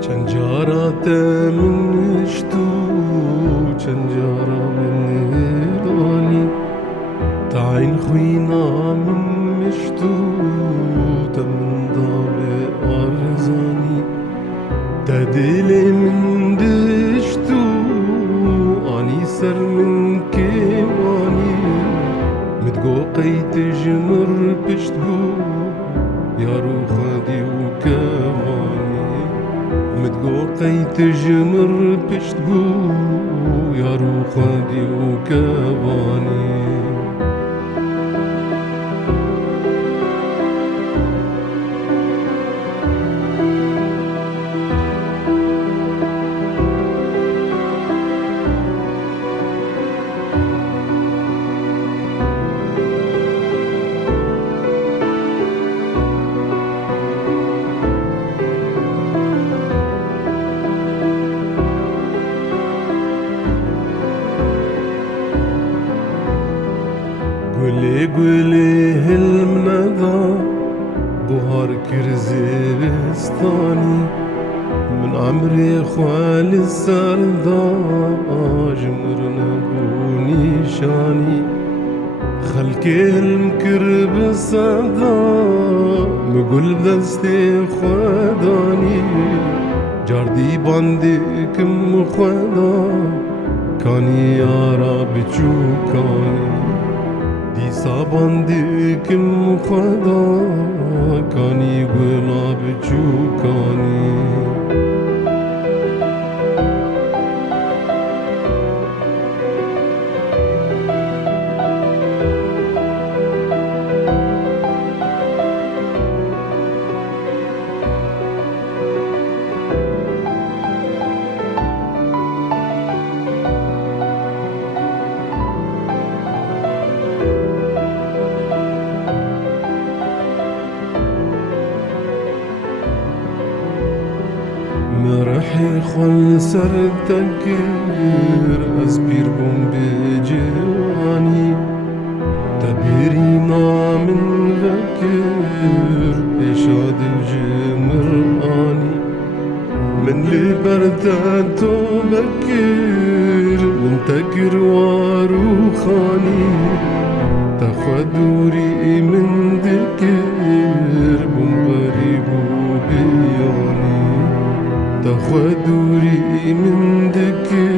چند جارات من اشتو چند جارا من دانی تعین خوینا من مشتو تمن داب ارزانی تدل من دشتو اني سر من كيماني متقو قيت جمر بشتقو يا روخدي وكفاني متقو قيت جمر بشتقو يا روخدي وكفاني قولي قولي هالمنادى بهار كرزي بستاني من عمري خوال السردا جمرنا بوني شاني خلكي المكر بالصدا مقول دستي خواداني جاردي باندي كم خوادا كاني يا رب تشوكاني دیسا باندی کم خدا کانی گلاب چوکانی مرحي خل سر تنكر أزبير بوم بجواني تبيري ما من ذكر إشاد الجمر آني من لبرتاتو بكر من تكر واروخاني تخدوري من ذكر بوم غريب وبياني تخدوري من ذكر